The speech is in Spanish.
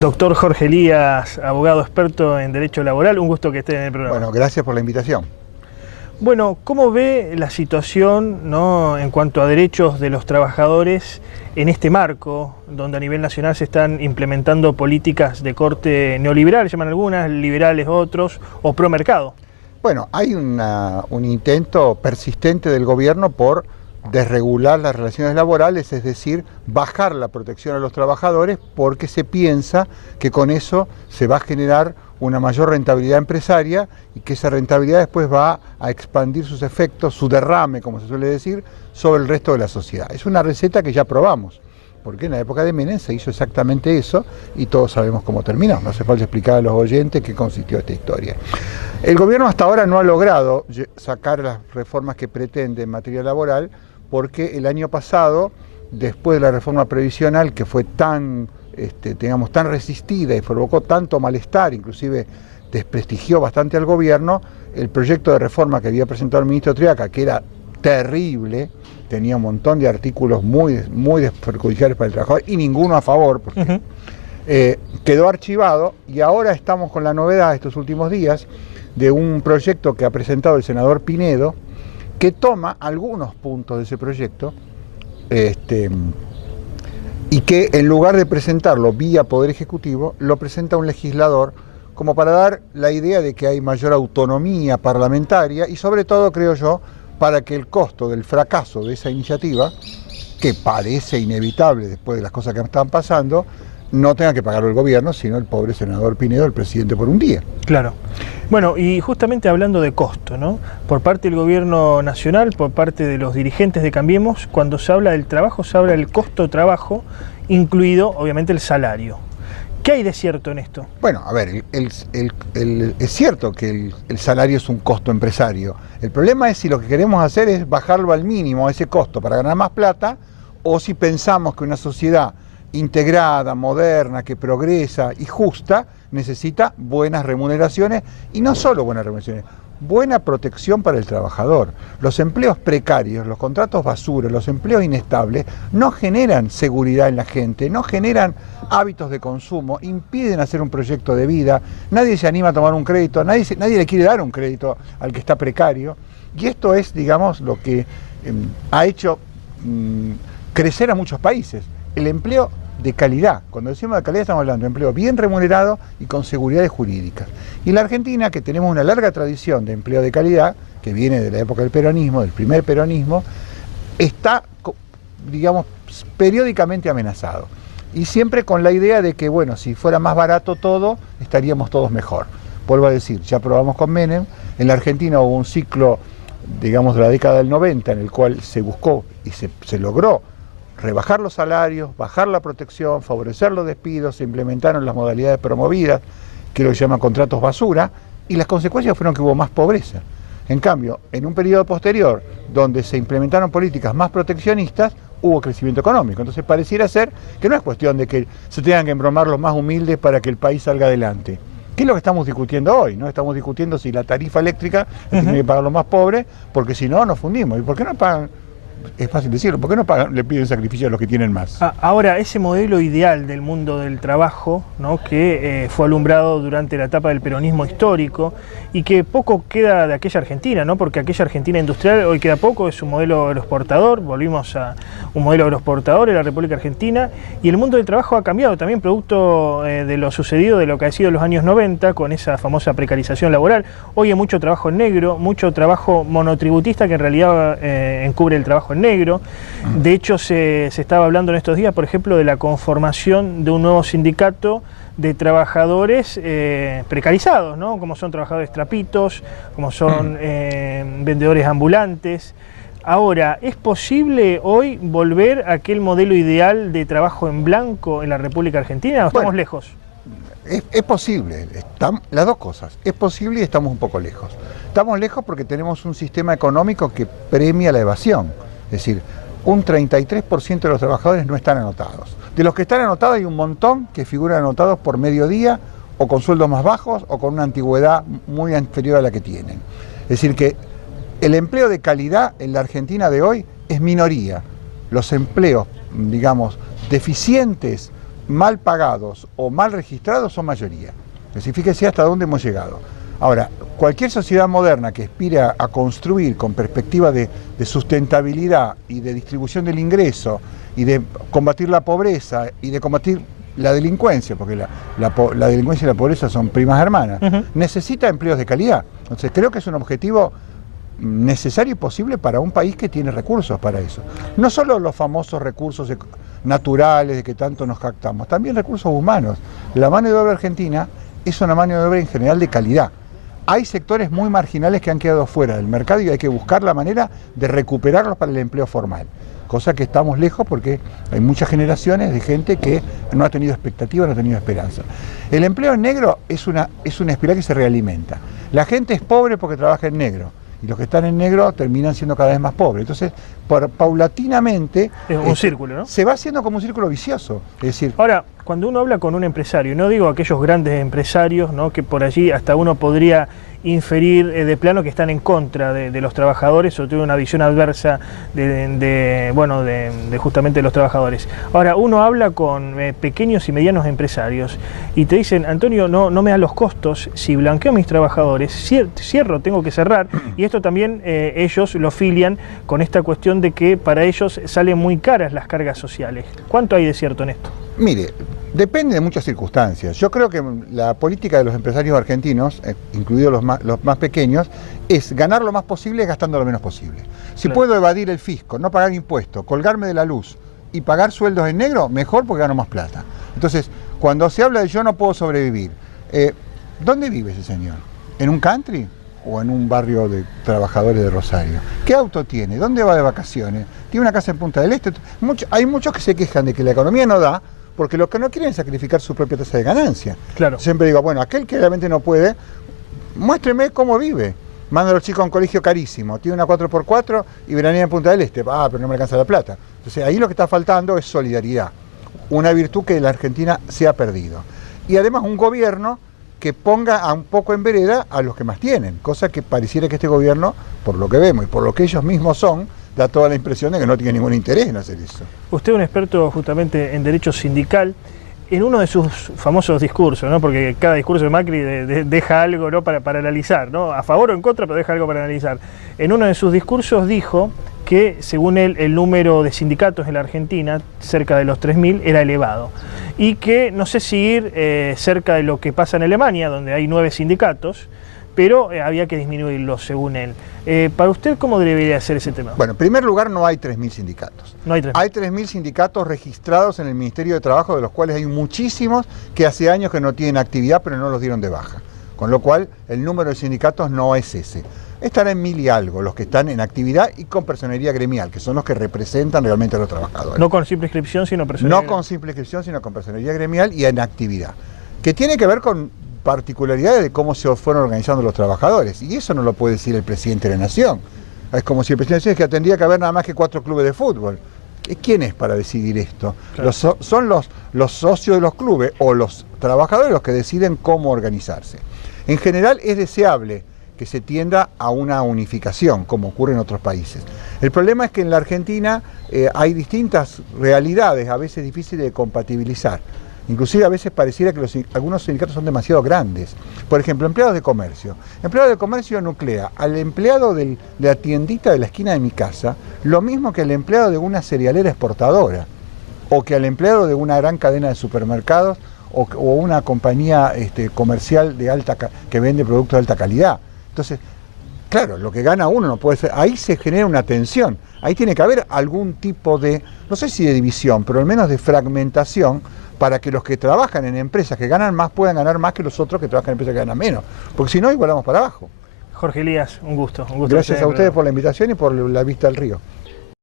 Doctor Jorge Elías, abogado experto en Derecho Laboral, un gusto que esté en el programa. Bueno, gracias por la invitación. Bueno, ¿cómo ve la situación, ¿no?, en cuanto a derechos de los trabajadores en este marco, donde a nivel nacional se están implementando políticas de corte neoliberal, llaman algunas, liberales otros, o pro mercado? Bueno, hay un intento persistente del gobierno por desregular las relaciones laborales, es decir, bajar la protección a los trabajadores porque se piensa que con eso se va a generar una mayor rentabilidad empresaria y que esa rentabilidad después va a expandir sus efectos, su derrame, como se suele decir, sobre el resto de la sociedad. Es una receta que ya probamos, porque en la época de Menem se hizo exactamente eso y todos sabemos cómo terminó. No hace falta explicar a los oyentes qué consistió esta historia. El gobierno hasta ahora no ha logrado sacar las reformas que pretende en materia laboral, porque el año pasado, después de la reforma previsional que fue tan resistida y provocó tanto malestar, inclusive desprestigió bastante al gobierno, el proyecto de reforma que había presentado el ministro Triaca, que era terrible, tenía un montón de artículos muy perjudiciales para el trabajador y ninguno a favor, porque quedó archivado, y ahora estamos con la novedad estos últimos días de un proyecto que ha presentado el senador Pinedo, que toma algunos puntos de ese proyecto y que en lugar de presentarlo vía Poder Ejecutivo, lo presenta un legislador como para dar la idea de que hay mayor autonomía parlamentaria y sobre todo, creo yo, para que el costo del fracaso de esa iniciativa, que parece inevitable después de las cosas que están pasando, no tenga que pagarlo el gobierno, sino el pobre senador Pinedo, el presidente, por un día. Claro. Bueno, y justamente hablando de costo, ¿no?, por parte del gobierno nacional, por parte de los dirigentes de Cambiemos, cuando se habla del trabajo, se habla del costo de trabajo, incluido, obviamente, el salario. ¿Qué hay de cierto en esto? Bueno, a ver, es cierto que el salario es un costo empresario. El problema es si lo que queremos hacer es bajarlo al mínimo, ese costo, para ganar más plata, o si pensamos que una sociedad integrada, moderna, que progresa y justa, necesita buenas remuneraciones, y no solo buenas remuneraciones, buena protección para el trabajador. Los empleos precarios, los contratos basura, los empleos inestables no generan seguridad en la gente, no generan hábitos de consumo, impiden hacer un proyecto de vida, nadie se anima a tomar un crédito, nadie le quiere dar un crédito al que está precario, y esto es, digamos, lo que ha hecho crecer a muchos países. El empleo de calidad. Cuando decimos de calidad estamos hablando de empleo bien remunerado y con seguridades jurídicas. Y en la Argentina, que tenemos una larga tradición de empleo de calidad, que viene de la época del peronismo, del primer peronismo, está, digamos, periódicamente amenazado. Y siempre con la idea de que, bueno, si fuera más barato todo, estaríamos todos mejor. Vuelvo a decir, ya probamos con Menem, en la Argentina hubo un ciclo, digamos, de la década del 90, en el cual se buscó y se logró rebajar los salarios, bajar la protección, favorecer los despidos, se implementaron las modalidades promovidas, que lo llaman contratos basura, y las consecuencias fueron que hubo más pobreza. En cambio, en un periodo posterior, donde se implementaron políticas más proteccionistas, hubo crecimiento económico. Entonces pareciera ser que no es cuestión de que se tengan que embromar los más humildes para que el país salga adelante. ¿Qué es lo que estamos discutiendo hoy? ¿No? Estamos discutiendo si la tarifa eléctrica la tienen que pagar los más pobres, porque si no, nos fundimos. ¿Y por qué no pagan? Es fácil decirlo, ¿por qué no le piden sacrificio a los que tienen más? Ahora, ese modelo ideal del mundo del trabajo, ¿no?, que fue alumbrado durante la etapa del peronismo histórico y que poco queda de aquella Argentina, ¿no?, porque aquella Argentina industrial hoy queda poco, es un modelo agroexportador, volvimos a un modelo agroexportador en la República Argentina, y el mundo del trabajo ha cambiado también producto de lo sucedido, de lo que ha sido en los años 90, con esa famosa precarización laboral. Hoy hay mucho trabajo en negro, mucho trabajo monotributista que en realidad encubre el trabajo en negro. De hecho, se estaba hablando en estos días, por ejemplo, de la conformación de un nuevo sindicato de trabajadores precarizados, ¿no?, como son trabajadores trapitos, como son vendedores ambulantes. Ahora, ¿es posible hoy volver a aquel modelo ideal de trabajo en blanco en la República Argentina o estamos lejos? Es posible, las dos cosas, es posible y estamos un poco lejos. Estamos lejos porque tenemos un sistema económico que premia la evasión. Es decir, un 33% de los trabajadores no están anotados. De los que están anotados hay un montón que figuran anotados por mediodía o con sueldos más bajos o con una antigüedad muy inferior a la que tienen. Es decir, que el empleo de calidad en la Argentina de hoy es minoría. Los empleos, digamos, deficientes mal pagados o mal registrados son mayoría. Es decir, fíjese hasta dónde hemos llegado. Ahora, cualquier sociedad moderna que aspire a construir con perspectiva de sustentabilidad y de distribución del ingreso y de combatir la pobreza y de combatir la delincuencia, porque la delincuencia y la pobreza son primas hermanas, necesita empleos de calidad. Entonces creo que es un objetivo necesario y posible para un país que tiene recursos para eso. No solo los famosos recursos naturales de que tanto nos jactamos, también recursos humanos. La mano de obra argentina es una mano de obra en general de calidad. Hay sectores muy marginales que han quedado fuera del mercado y hay que buscar la manera de recuperarlos para el empleo formal. Cosa que estamos lejos porque hay muchas generaciones de gente que no ha tenido expectativa, no ha tenido esperanza. El empleo en negro es una espiral que se realimenta. La gente es pobre porque trabaja en negro y los que están en negro terminan siendo cada vez más pobres. Entonces, paulatinamente... Es un círculo, ¿no? Se va haciendo como un círculo vicioso. Es decir... Ahora, cuando uno habla con un empresario, no digo aquellos grandes empresarios, ¿no?, que por allí hasta uno podría inferir de plano que están en contra de los trabajadores o tienen una visión adversa de justamente de los trabajadores. Ahora, uno habla con pequeños y medianos empresarios y te dicen, Antonio, no me dan los costos, si blanqueo a mis trabajadores, cierro, tengo que cerrar, y esto también ellos lo filian con esta cuestión de que para ellos salen muy caras las cargas sociales. ¿Cuánto hay de cierto en esto? Mire, depende de muchas circunstancias. Yo creo que la política de los empresarios argentinos, incluidos los más pequeños, es ganar lo más posible gastando lo menos posible. Si claro, puedo evadir el fisco, no pagar impuestos, colgarme de la luz y pagar sueldos en negro, mejor porque gano más plata. Entonces, cuando se habla de yo no puedo sobrevivir, ¿dónde vive ese señor? ¿En un country o en un barrio de trabajadores de Rosario? ¿Qué auto tiene? ¿Dónde va de vacaciones? ¿Tiene una casa en Punta del Este? Hay muchos que se quejan de que la economía no da, porque los que no quieren es sacrificar su propia tasa de ganancia. Claro. Siempre digo, bueno, aquel que realmente no puede, muéstreme cómo vive. Manda a los chicos a un colegio carísimo, tiene una 4x4 y veranea en Punta del Este. Pero no me alcanza la plata. Entonces ahí lo que está faltando es solidaridad, una virtud que la Argentina se ha perdido. Y además un gobierno que ponga un poco en vereda a los que más tienen, cosa que pareciera que este gobierno, por lo que vemos y por lo que ellos mismos son, da toda la impresión de que no tiene ningún interés en hacer eso. Usted es un experto justamente en derecho sindical. En uno de sus famosos discursos, ¿no?, porque cada discurso de Macri deja algo, ¿no?, para analizar, ¿no?, a favor o en contra, pero deja algo para analizar. En uno de sus discursos dijo que, según él, el número de sindicatos en la Argentina, cerca de los 3.000, era elevado. Y que no sé si ir cerca de lo que pasa en Alemania, donde hay 9 sindicatos, pero había que disminuirlos, según él. Para usted, ¿cómo debería ser ese tema? Bueno, en primer lugar, no hay 3.000 sindicatos. No hay 3.000. Hay 3.000 sindicatos registrados en el Ministerio de Trabajo, de los cuales hay muchísimos que hace años que no tienen actividad, pero no los dieron de baja. Con lo cual, el número de sindicatos no es ese. Estará en 1.000 y algo los que están en actividad y con personería gremial, que son los que representan realmente a los trabajadores. No con simple inscripción, sino personería gremial. No con simple inscripción, sino con personería gremial y en actividad. Que tiene que ver con particularidades de cómo se fueron organizando los trabajadores. Y eso no lo puede decir el presidente de la Nación. Es como si el presidente decía que tendría que haber nada más que 4 clubes de fútbol. ¿Quién es para decidir esto? Claro. Son los socios de los clubes o los trabajadores los que deciden cómo organizarse. En general es deseable que se tienda a una unificación, como ocurre en otros países. El problema es que en la Argentina hay distintas realidades, a veces difíciles de compatibilizar. Inclusive a veces pareciera que algunos sindicatos son demasiado grandes. Por ejemplo, empleados de comercio. Empleado de comercio nuclea al empleado de la tiendita de la esquina de mi casa lo mismo que al empleado de una cerealera exportadora o que al empleado de una gran cadena de supermercados o una compañía comercial que vende productos de alta calidad. Entonces, claro, lo que gana uno no puede ser... Ahí se genera una tensión. Ahí tiene que haber algún tipo de, no sé si de división, pero al menos de fragmentación para que los que trabajan en empresas que ganan más puedan ganar más que los otros que trabajan en empresas que ganan menos. Porque si no, igualamos para abajo. Jorge Elías, un gusto. Gracias a ustedes por la invitación y por la vista al río.